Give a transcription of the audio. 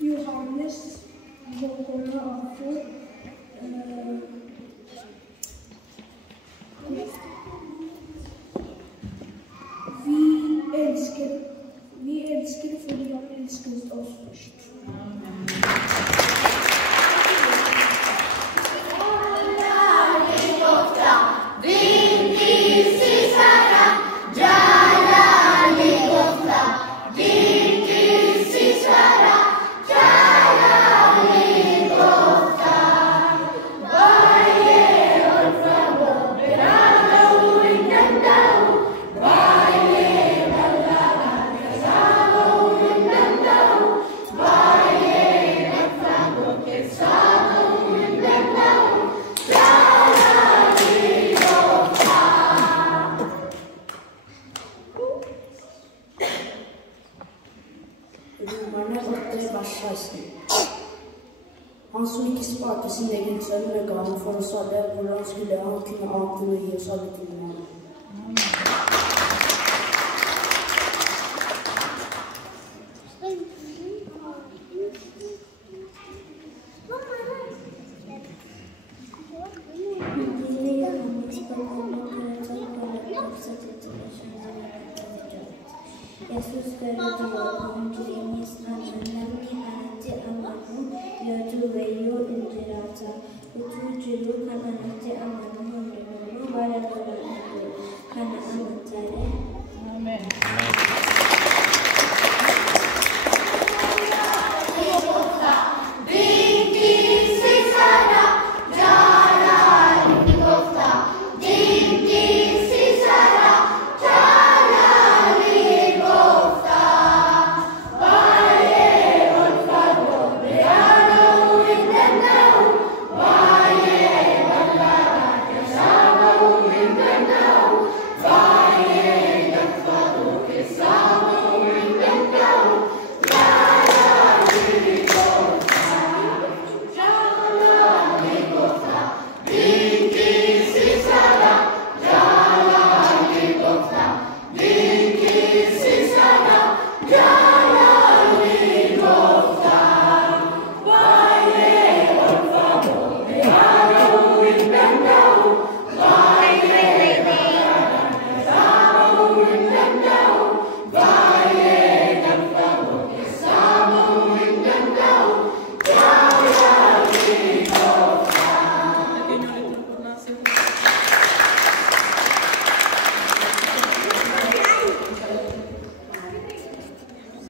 Johannes Vågård Afro. Vi elsker fordi han elsket oss først. Romerne 8, vers 16. Han som ikke sparte sin egen sønn, men ga ham for oss alle, hvordan skulle han kunne annet enn å gi oss alle ting med ham? Jesus berdoa nanti amanu yaitu wayu indirata itu julu karena nanti amanu mendengar barat karena amatare. Amen.